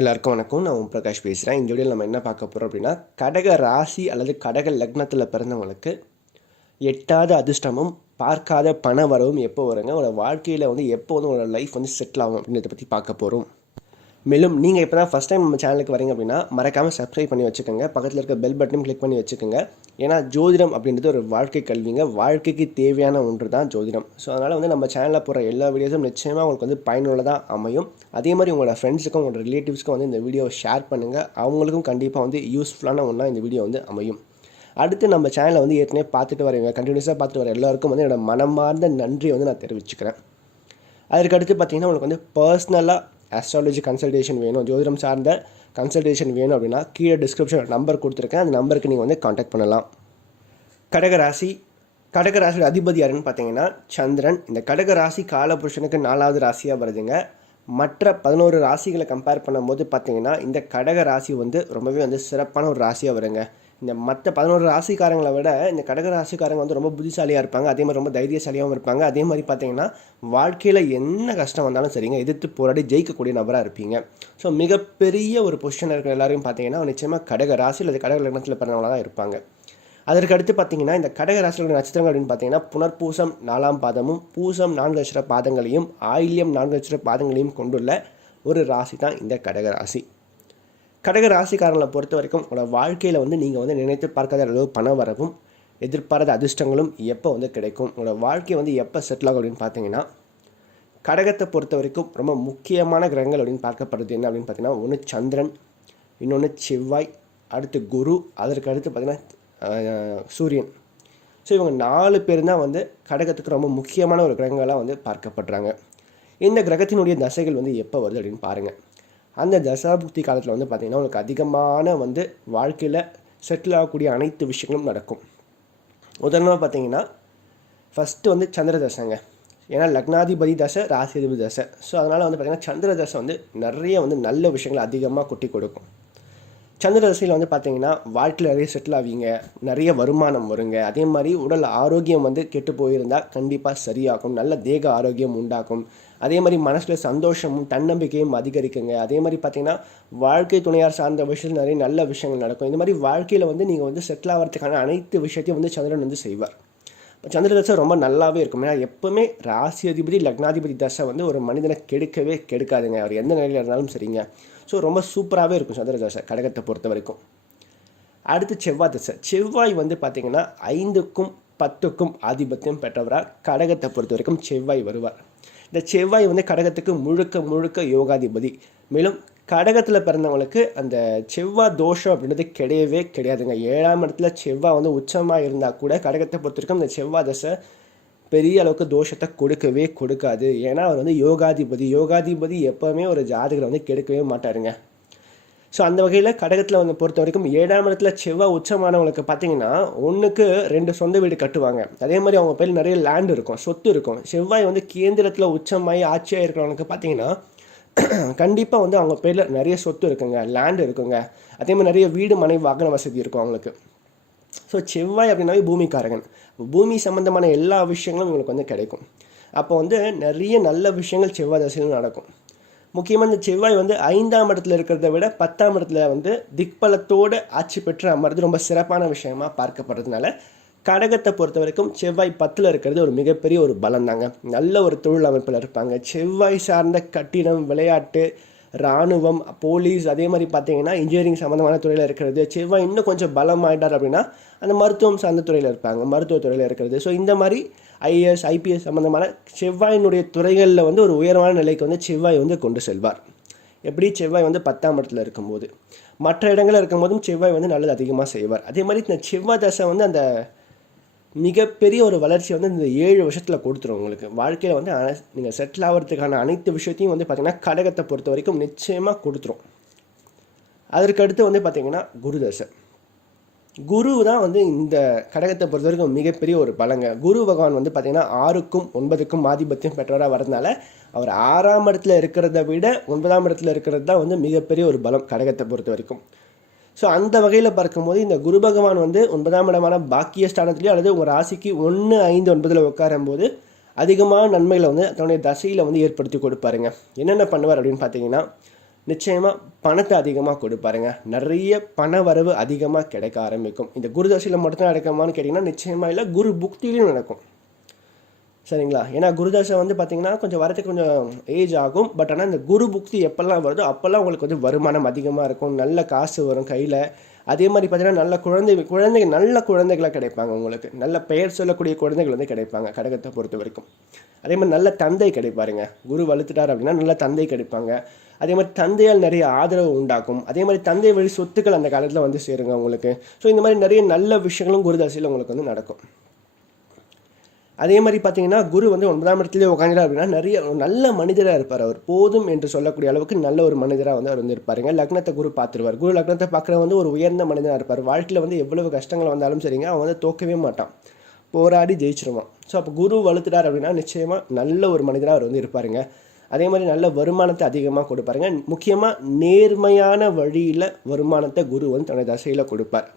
எல்லாருக்கும் வணக்கம் நான் ஓம் பிரகாஷ் பேசுகிறேன் இந்த வீடியோ நம்ம என்ன பார்க்க போகிறோம் அப்படின்னா கடக ராசி அல்லது கடக லக்னத்தில் பிறந்தவங்களுக்கு எட்டாத அதிர்ஷ்டமும் பார்க்காத பண வரவும் எப்போ வருங்க உங்களோட வாழ்க்கையில் வந்து எப்போ வந்து உங்களோட லைஃப் வந்து செட்டில் ஆகும் அப்படின்றத பற்றி பார்க்க போகிறோம் மேலும் நீங்கள் இப்போ தான் ஃபஸ்ட் டைம் நம்ம சேனலுக்கு வரீங்க அப்படின்னா மறக்காமல் சப்ஸ்கிரைப் பண்ணி வச்சுக்கோங்க. பக்கத்தில் இருக்க பெல் பட்டனும் கிளிக் பண்ணி வச்சுக்கோங்க. ஏன்னா ஜோதிடம் அப்படின்றது ஒரு வாழ்க்கை கல்விங்க. வாழ்க்கைக்கு தேவையான ஒன்று தான் ஜோதிடம். ஸோ அதனால் வந்து நம்ம சேனலில் போகிற எல்லா வீடியோஸும் நிச்சயமாக உங்களுக்கு வந்து பயனுள்ளதாக அமையும். அதே மாதிரி உங்களோட ஃப்ரெண்ட்ஸுக்கும் உங்களோட ரிலேட்டிவ்ஸ்க்கும் வந்து இந்த வீடியோவை ஷேர் பண்ணுங்கள் அவங்களுக்கும் கண்டிப்பாக வந்து யூஸ்ஃபுல்லான ஒன்றா இந்த வீடியோ வந்து அமையும். அடுத்து நம்ம சேனலை வந்து ஏற்கனவே பார்த்துட்டு வரீங்க கண்டினியூஸாக பார்த்துட்டு வர எல்லாருக்கும் வந்து என்னோட மனமார்ந்த நன்றியை வந்து நான் தெரிவிச்சுக்கிறேன். அதற்கு அடுத்து பார்த்தீங்கன்னா உங்களுக்கு வந்து பர்சனலாக ஆஸ்ட்ராலஜி கன்சல்டேஷன் வேணும் ஜோதிடம் சார்ந்த கன்சல்டேஷன் வேணும் அப்படின்னா கீழே டிஸ்கிரிப்ஷன் நம்பர் கொடுத்துருக்கேன். அந்த நம்பருக்கு நீங்கள் வந்து காண்டாக்ட் பண்ணலாம். கடகராசி கடகராசியோட அதிபதி யாருன்னு பார்த்தீங்கன்னா சந்திரன். இந்த கடகராசி காலபுருஷனுக்கு நாலாவது ராசியாக வருதுங்க. மற்ற பதினோரு ராசிகளை கம்பேர் பண்ணும்போது பார்த்தீங்கன்னா இந்த கடக ராசி வந்து ரொம்பவே வந்து சிறப்பான ஒரு ராசியாக வருங்க. இந்த மற்ற பதினோரு ராசிக்காரங்களை விட இந்த கடக ராசிக்காரங்க வந்து ரொம்ப புத்திசாலியாக இருப்பாங்க. அதே மாதிரி ரொம்ப தைரியசாலியாகவும் இருப்பாங்க. அதே மாதிரி பார்த்தீங்கன்னா வாழ்க்கையில் என்ன கஷ்டம் வந்தாலும் சரிங்க எதிர்த்து போராடி ஜெயிக்கக்கூடிய நபராக இருப்பீங்க. ஸோ மிகப்பெரிய ஒரு பொசிஷனில் இருக்கிற எல்லாரையும் பார்த்தீங்கன்னா நிச்சயமாக கடக ராசி அல்லது கடக லக்னத்தில் பிறந்தவங்களாக தான் இருப்பாங்க. அதற்கு அடுத்து பார்த்தீங்கன்னா இந்த கடக ராசியோட நட்சத்திரங்கள் அப்படின்னு பார்த்தீங்கன்னா புனர்பூசம் நாலாம் பாதமும் பூசம் நான்கு அச்சர பாதங்களையும் ஆயில்யம் நான்கு அச்சர பாதங்களையும் கொண்டுள்ள ஒரு ராசி தான் இந்த கடக ராசி. கடக ராசிக்காரங்களை பொறுத்த வரைக்கும் உங்களோட வாழ்க்கையில் வந்து நீங்கள் வந்து நினைத்து பார்க்காத அளவு பணம் வரவும் எதிர்பாராத அதிர்ஷ்டங்களும் எப்போ வந்து கிடைக்கும்? உங்களோட வாழ்க்கை வந்து எப்போ செட்டில் ஆகும் அப்படின்னு பார்த்தீங்கன்னா கடகத்தை பொறுத்த வரைக்கும் ரொம்ப முக்கியமான கிரகங்கள் அப்படின்னு பார்க்கப்படுறது என்ன அப்படின்னு பார்த்தீங்கன்னா ஒன்று சந்திரன் இன்னொன்று செவ்வாய் அடுத்து குரு அதற்கு அடுத்து பார்த்தீங்கன்னா சூரியன். ஸோ இவங்க நாலு பேர் தான் வந்து கடகத்துக்கு ரொம்ப முக்கியமான ஒரு கிரகங்களாக வந்து பார்க்கப்படுறாங்க. இந்த கிரகத்தினுடைய தசைகள் வந்து எப்போ வருது அப்படின்னு பாருங்கள் அந்த தசாபுக்தி காலத்தில் வந்து பார்த்திங்கன்னா உங்களுக்கு அதிகமான வந்து வாழ்க்கையில் செட்டில் ஆகக்கூடிய அனைத்து விஷயங்களும் நடக்கும். உதாரணமாக பார்த்தீங்கன்னா ஃபஸ்ட்டு வந்து சந்திர தசைங்க. ஏன்னா லக்னாதிபதி தசை ராசிதிபதி தசை. ஸோ அதனால் வந்து பார்த்திங்கன்னா சந்திர தசை வந்து நிறைய வந்து நல்ல விஷயங்களை அதிகமாக கொட்டி கொடுக்கும். சந்திர தசையில் வந்து பார்த்தீங்கன்னா வாழ்க்கையில் நிறைய செட்டில் ஆவீங்க நிறைய வருமானம் வருங்க. அதே மாதிரி உடல் ஆரோக்கியம் வந்து கெட்டு போயிருந்தால் கண்டிப்பாக சரியாகும் நல்ல தேக ஆரோக்கியம் உண்டாகும். அதே மாதிரி மனசில் சந்தோஷமும் தன்னம்பிக்கையும் அதிகரிக்குங்க. அதே மாதிரி பார்த்தீங்கன்னா வாழ்க்கை துணையார் சார்ந்த விஷயத்தில் நிறைய நல்ல விஷயங்கள் நடக்கும். இந்த மாதிரி வாழ்க்கையில் வந்து நீங்கள் வந்து செட்டில் ஆகிறதுக்கான அனைத்து விஷயத்தையும் வந்து சந்திரன் வந்து செய்வார். சந்திர தசை ரொம்ப நல்லாவே இருக்கும். ஏன்னா எப்பவுமே ராசி அதிபதி லக்னாதிபதி தசை வந்து ஒரு மனிதனை கெடுக்கவே கெடுக்காதுங்க. அவர் எந்த நிலையில் இருந்தாலும் சரிங்க. ஸோ ரொம்ப சூப்பராகவே இருக்கும் சந்திர தசை கடகத்தை பொறுத்த வரைக்கும். அடுத்து செவ்வாய் தசை. செவ்வாய் வந்து பார்த்திங்கன்னா ஐந்துக்கும் பத்துக்கும் ஆதிபத்தியம் பெற்றவராக கடகத்தை பொறுத்த வரைக்கும் செவ்வாய் வருவார். இந்த செவ்வாய் வந்து கடகத்துக்கு முழுக்க முழுக்க யோகாதிபதி. மேலும் கடகத்தில் பிறந்தவங்களுக்கு அந்த செவ்வாய் தோஷம் அப்படின்றது கிடையவே கிடையாதுங்க. ஏழாம் இடத்துல செவ்வாய் வந்து உச்சமாக இருந்தால் கூட கடகத்தை பொறுத்த வரைக்கும் இந்த செவ்வாய் தசை பெரிய அளவுக்கு தோஷத்தை கொடுக்கவே கொடுக்காது. ஏன்னா அவர் வந்து யோகாதிபதி. யோகாதிபதி எப்போவுமே ஒரு ஜாதகரை வந்து கெடுக்கவே மாட்டாருங்க. ஸோ அந்த வகையில் கடகத்தில் வந்து பொறுத்த வரைக்கும் ஏழாம் இடத்துல செவ்வாய் உச்சமானவங்களுக்கு பார்த்தீங்கன்னா ஒன்றுக்கு ரெண்டு சொந்த வீடு கட்டுவாங்க. அதே மாதிரி அவங்க பேர் நிறைய லேண்ட் இருக்கும் சொத்து இருக்கும். செவ்வாய் வந்து கேந்திரத்தில் உச்சமாகி ஆட்சியாக இருக்கிறவங்களுக்கு பார்த்தீங்கன்னா கண்டிப்பாக வந்து அவங்க பேரில் நிறைய சொத்து இருக்குங்க லேண்ட் இருக்குங்க. அதே மாதிரி நிறைய வீடு மனை வாகன வசதி இருக்கும் அவங்களுக்கு. ஸோ செவ்வாய் அப்படின்னாவே பூமிக்காரகன். பூமி சம்மந்தமான எல்லா விஷயங்களும் உங்களுக்கு வந்து கிடைக்கும். அப்போ வந்து நிறைய நல்ல விஷயங்கள் செவ்வாய் தசையில் நடக்கும். முக்கியமாக இந்த செவ்வாய் வந்து ஐந்தாம் இடத்துல இருக்கிறத விட பத்தாம் இடத்துல வந்து திக்பலத்தோடு ஆட்சி பெற்று அமர்றது ரொம்ப சிறப்பான விஷயமா பார்க்கப்படுறதுனால கடகத்தை பொறுத்த வரைக்கும் செவ்வாய் பத்தில் இருக்கிறது ஒரு மிகப்பெரிய ஒரு பலம் தாங்க நல்ல ஒரு தொழில் அமைப்பில் இருப்பாங்க. செவ்வாய் சார்ந்த கட்டிடம் விளையாட்டு இராணுவம் போலீஸ் அதே மாதிரி பார்த்தீங்கன்னா இன்ஜினியரிங் சம்மந்தமான துறையில் இருக்கிறது. செவ்வாய் இன்னும் கொஞ்சம் பலம் ஆகிட்டார் அப்படின்னா அந்த மருத்துவம் சார்ந்த துறையில் இருப்பாங்க. மருத்துவ துறையில் இருக்கிறது. ஸோ இந்த மாதிரி ஐஏஎஸ் ஐபிஎஸ் சம்மந்தமான செவ்வாயினுடைய துறைகளில் வந்து ஒரு உயர்வான நிலைக்கு வந்து செவ்வாய் வந்து கொண்டு செல்வார். எப்படி? செவ்வாய் வந்து பத்தாம் இடத்துல இருக்கும்போது. மற்ற இடங்களில் இருக்கும்போதும் செவ்வாய் வந்து நல்லது அதிகமாக செய்வார். அதே மாதிரி இந்த செவ்வாய் தசை வந்து அந்த மிகப்பெரிய ஒரு வளர்ச்சி வந்து இந்த ஏழு வருஷத்தில் கொடுத்துரும் உங்களுக்கு. வாழ்க்கையில் வந்து நீங்கள் செட்டில் ஆகிறதுக்கான அனைத்து விஷயத்தையும் வந்து பார்த்திங்கன்னா கடகத்தை பொறுத்த வரைக்கும் நிச்சயமாக கொடுத்துரும். அதற்கு அடுத்து வந்து பார்த்திங்கன்னா குருதசை குரு தான் வந்து இந்த கடகத்தை பொறுத்த வரைக்கும் மிகப்பெரிய ஒரு பலங்க. குரு பகவான் வந்து பார்த்திங்கன்னா ஆறுக்கும் ஒன்பதுக்கும் ஆதிபத்தியம் பெற்றவராக வரதுனால அவர் ஆறாம் இடத்துல இருக்கிறத விட ஒன்பதாம் இடத்துல இருக்கிறது தான் வந்து மிகப்பெரிய ஒரு பலம் கடகத்தை பொறுத்த வரைக்கும். ஸோ அந்த வகையில் பார்க்கும்போது இந்த குரு பகவான் வந்து ஒன்பதாம் இடமான பாக்கிய ஸ்தானத்துலேயோ அல்லது உங்கள் ராசிக்கு ஒன்று ஐந்து ஒன்பதில் உட்காரும்போது அதிகமான நன்மைகளை வந்து தன்னுடைய தசையில் வந்து ஏற்படுத்தி கொடுப்பாருங்க. என்னென்ன பண்ணுவார் அப்படின்னு பார்த்தீங்கன்னா நிச்சயமாக பணத்தை அதிகமாக கொடுப்பாருங்க. நிறைய பண வரவு அதிகமாக கிடைக்க ஆரம்பிக்கும். இந்த குரு தசையில் மட்டும்தான் நடக்குமான்னு கேட்டிங்கன்னா நிச்சயமாக இல்லை குரு புக்திலையும் நடக்கும். சரிங்களா? ஏன்னா குருதாசை வந்து பார்த்தீங்கன்னா கொஞ்சம் வரதுக்கு கொஞ்சம் ஏஜ் ஆகும். பட் ஆனால் இந்த குரு புக்தி எப்போல்லாம் வருதோ அப்போல்லாம் உங்களுக்கு வந்து வருமானம் அதிகமாக இருக்கும். நல்ல காசு வரும் கையில். அதே மாதிரி பார்த்தீங்கன்னா நல்ல குழந்தை குழந்தைங்க நல்ல குழந்தைகளாக கிடைப்பாங்க உங்களுக்கு. நல்ல பெயர் சொல்லக்கூடிய குழந்தைகள் வந்து கிடைப்பாங்க கடகத்தை பொறுத்த வரைக்கும். அதே மாதிரி நல்ல தந்தை கிடைப்பாருங்க. குரு வலுத்துட்டார் அப்படின்னா நல்ல தந்தை கிடைப்பாங்க. அதே மாதிரி தந்தையால் நிறைய ஆதரவு உண்டாக்கும் அதே மாதிரி தந்தை வழி சொத்துக்கள் அந்த காலத்தில் வந்து சேருங்க உங்களுக்கு. ஸோ இந்த மாதிரி நிறைய நல்ல விஷயங்களும் குருதாசியில் உங்களுக்கு வந்து நடக்கும். அதே மாதிரி பார்த்தீங்கன்னா குரு வந்து ஒன்பதாம் இடத்துலேயே உட்காந்துட்டார் அப்படின்னா நிறைய நல்ல மனிதராக இருப்பார் அவர். போதும் என்று சொல்லக்கூடிய அளவுக்கு நல்ல ஒரு மனிதராக வந்து அவர் வந்து இருப்பாருங்க லக்னத்தை குரு பார்த்துருவார். குரு லக்னத்தை பார்க்குற வந்து ஒரு உயர்ந்த மனிதனாக இருப்பார். வாழ்க்கையில் வந்து எவ்வளவு கஷ்டங்கள் வந்தாலும் சரிங்க அவன் வந்து தோக்கவே மாட்டான். போராடி ஜெயிச்சிருவான். ஸோ அப்போ குரு வளர்த்துட்டார் அப்படின்னா நிச்சயமாக நல்ல ஒரு மனிதராக அவர் வந்து இருப்பாருங்க. அதே மாதிரி நல்ல வருமானத்தை அதிகமாக கொடுப்பாருங்க. முக்கியமாக நேர்மையான வழியில் வருமானத்தை குரு வந்து தன்னுடைய தசையில் கொடுப்பார்.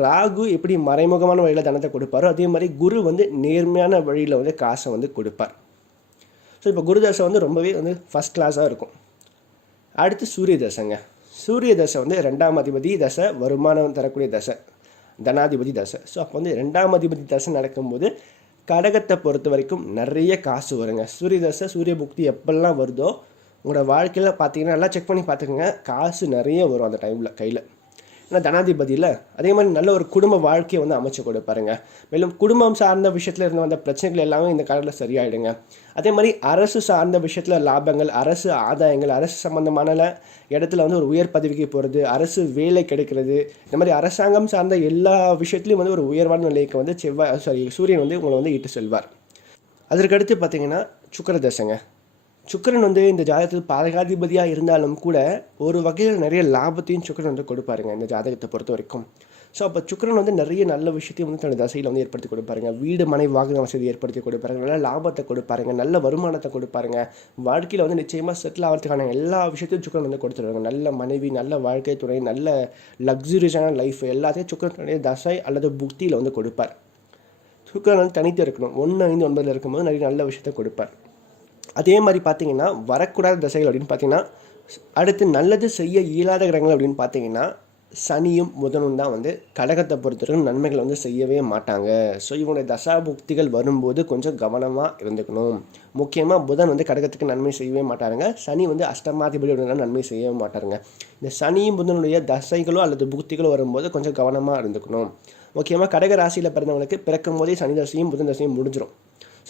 ராகு எப்படி மறைமுகமான வழியில் தனத்தை கொடுப்பாரோ அதே மாதிரி குரு வந்து நேர்மையான வழியில் வந்து காசை வந்து கொடுப்பார். ஸோ இப்போ குரு தசை வந்து ரொம்பவே வந்து ஃபஸ்ட் கிளாஸாக இருக்கும். அடுத்து சூரிய தசைங்க. சூரிய தசை வந்து ரெண்டாம் அதிபதி தசை வருமானம் தரக்கூடிய தசை தனாதிபதி தசை. ஸோ அப்போ வந்து ரெண்டாம் அதிபதி தசை நடக்கும்போது கடகத்தை பொறுத்த வரைக்கும் நிறைய காசு வருங்க. சூரிய தசை சூரிய புக்தி எப்பெல்லாம் வருதோ உங்களோட வாழ்க்கையில் பார்த்தீங்கன்னா நல்லா செக் பண்ணி பார்த்துக்கோங்க காசு நிறைய வரும் அந்த டைமில் கையில். ஆனால் தனாதிபதியில் அதே மாதிரி நல்ல ஒரு குடும்ப வாழ்க்கையை வந்து அமைச்சு கொடுப்பாருங்க மேலும் குடும்பம் சார்ந்த விஷயத்தில் இருந்து வந்த பிரச்சனைகள் எல்லாமே இந்த காலத்தில் சரியாயிடுங்க. அதே மாதிரி அரசு சார்ந்த விஷயத்தில் லாபங்கள் அரசு ஆதாயங்கள் அரசு சம்மந்தமான இடத்துல வந்து ஒரு உயர் பதவிக்கு போகிறது அரசு வேலை கிடைக்கிறது இந்த மாதிரி அரசாங்கம் சார்ந்த எல்லா விஷயத்துலையும் வந்து ஒரு உயர்வான நிலைக்கு வந்து செவ்வாய் சாரி சூரியன் வந்து உங்களை வந்து இட்டு செல்வார். அதற்கடுத்து பார்த்தீங்கன்னா சுக்கரதசைங்க. சுக்கரன் வந்து இந்த ஜாதகத்தில் பாதகாதிபதியாக இருந்தாலும் கூட ஒரு வகையில் நிறைய லாபத்தையும் சுக்கரன் வந்து கொடுப்பாருங்க இந்த ஜாதகத்தை பொறுத்த வரைக்கும். ஸோ அப்போ சுக்கரன் வந்து நிறைய நல்ல விஷயத்தையும் வந்து தனது தசையில் வந்து ஏற்படுத்தி கொடுப்பாருங்க. வீடு மனை வாகன வசதி ஏற்படுத்தி கொடுப்பாருங்க. நல்ல லாபத்தை கொடுப்பாருங்க. நல்ல வருமானத்தை கொடுப்பாருங்க. வாழ்க்கையில் வந்து நிச்சயமாக செட்டில் ஆகிறதுக்கான எல்லா விஷயத்தையும் சுக்கரன் வந்து கொடுத்துருவாங்க நல்ல மனைவி நல்ல வாழ்க்கை துறை நல்ல லக்ஸுரியஸான லைஃப் எல்லாத்தையும் சுக்கரனுடைய தசை அல்லது புக்தியில் வந்து கொடுப்பார். சுக்கரன் வந்து தனித்து இருக்கணும். ஒன்று ஐந்து ஒன்பதில் இருக்கும்போது நிறைய நல்ல விஷயத்தை கொடுப்பார். அதே மாதிரி பார்த்தீங்கன்னா வரக்கூடாத தசைகள் அப்படின்னு பார்த்தீங்கன்னா அடுத்து நல்லது செய்ய இயலாத கிரகங்கள் அப்படின்னு பார்த்தீங்கன்னா சனியும் புதனும் தான் வந்து கடகத்தை பொறுத்தவரைக்கும் நன்மைகள் வந்து செய்யவே மாட்டாங்க. ஸோ இவங்களுடைய தசா புக்திகள் வரும்போது கொஞ்சம் கவனமாக இருந்துக்கணும். முக்கியமாக புதன் வந்து கடகத்துக்கு நன்மை செய்யவே மாட்டாருங்க. சனி வந்து அஷ்டமாதிபதியோட நன்மை செய்யவே மாட்டாருங்க. இந்த சனியும் புதனுடைய தசைகளோ அல்லது புக்திகளோ வரும்போது கொஞ்சம் கவனமாக இருந்துக்கணும். முக்கியமாக கடக ராசியில் பிறந்தவங்களுக்கு பிறக்கும் போதே சனி தசையும் புதன் தசையும் முடிஞ்சிடும்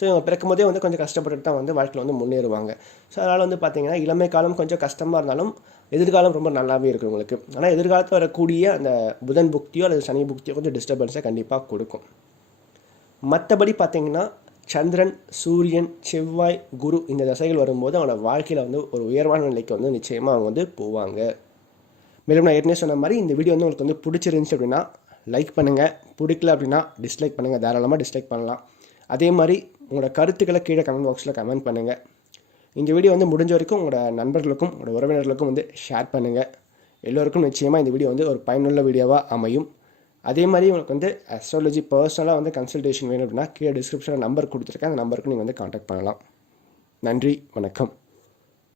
ஸோ இவங்க பிறக்கும்போதே வந்து கொஞ்சம் கஷ்டப்பட்டுட்டு தான் வந்து வாழ்க்கையில் வந்து முன்னேறுவாங்க. ஸோ அதனால் வந்து பார்த்திங்கன்னா இளமை காலம் கொஞ்சம் கஷ்டமாக இருந்தாலும் எதிர்காலம் ரொம்ப நல்லாவே இருக்கும் உங்களுக்கு. ஆனால் எதிர்காலத்தில் வரக்கூடிய அந்த புதன் புக்தியோ அல்லது சனி புக்தியோ கொஞ்சம் டிஸ்டர்பன்ஸை கண்டிப்பாக கொடுக்கும். மற்றபடி பார்த்தீங்கன்னா சந்திரன் சூரியன் செவ்வாய் குரு இந்த தசைகள் வரும்போது அவனோட வாழ்க்கையில் வந்து ஒரு உயர்வான நிலைக்கு வந்து நிச்சயமாக அவங்க வந்து போவாங்க. மேலும் நான் ஏற்கனவே சொன்ன மாதிரி இந்த வீடியோ வந்து உங்களுக்கு வந்து பிடிச்சிருந்துச்சு அப்படின்னா லைக் பண்ணுங்கள் பிடிக்கல அப்படின்னா டிஸ்லைக் பண்ணுங்கள் தாராளமாக டிஸ்லைக் பண்ணலாம். அதே மாதிரி உங்களோட கருத்துக்களை கீழே கமெண்ட் பாக்ஸில் கமெண்ட் பண்ணுங்கள் இந்த வீடியோ வந்து முடிஞ்ச வரைக்கும் உங்களோட நண்பர்களுக்கும் உங்களோட உறவினர்களுக்கும் வந்து ஷேர் பண்ணுங்கள் எல்லோருக்கும் நிச்சயமாக இந்த வீடியோ வந்து ஒரு பயனுள்ள வீடியோவாக அமையும். அதே மாதிரி உங்களுக்கு வந்து அஸ்ட்ராலஜி பர்சனலாக வந்து கன்சல்டேஷன் வேணும் அப்படின்னா கீழே டிஸ்கிரிப்ஷனில் நம்பர் கொடுத்துருக்கேன். அந்த நம்பருக்கு நீங்கள் வந்து காண்டாக்ட் பண்ணலாம். நன்றி வணக்கம்.